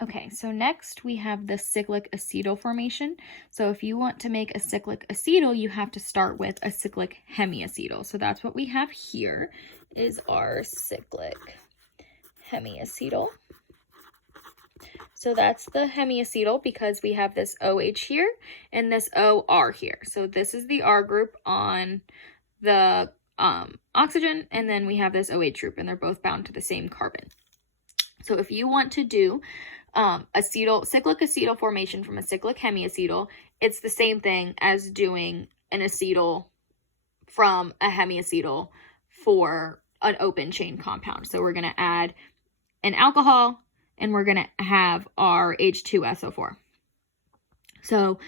Okay, so next we have the cyclic acetal formation. So if you want to make a cyclic acetal, you have to start with a cyclic hemiacetal. So that's what we have here is our cyclic hemiacetal. So that's the hemiacetal because we have this OH here and this OR here. So this is the R group on the oxygen, and then we have this OH group, and they're both bound to the same carbon. So if you want to do cyclic acetal formation from a cyclic hemiacetal, it's the same thing as doing an acetal from a hemiacetal for an open chain compound. So we're going to add an alcohol, and we're going to have our H2SO4. So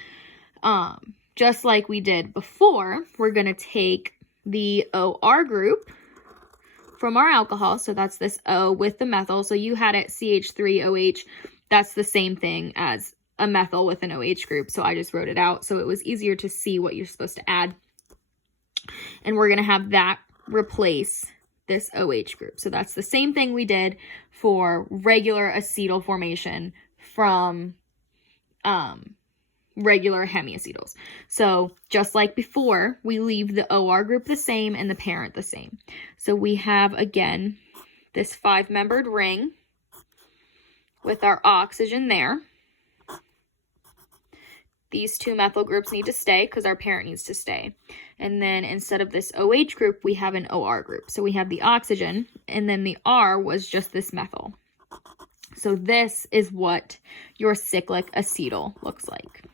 just like we did before, we're going to take the OR group from our alcohol. So that's this O with the methyl. So you had it CH3OH. That's the same thing as a methyl with an OH group. So I just wrote it out so it was easier to see what you're supposed to add. And we're going to have that replace this OH group. So that's the same thing we did for regular acetal formation from regular hemiacetals. So just like before, we leave the OR group the same and the parent the same. So we have, again, this 5-membered ring with our oxygen there. These 2 methyl groups need to stay because our parent needs to stay. And then instead of this OH group, we have an OR group. So we have the oxygen, and then the R was just this methyl. So this is what your cyclic acetal looks like.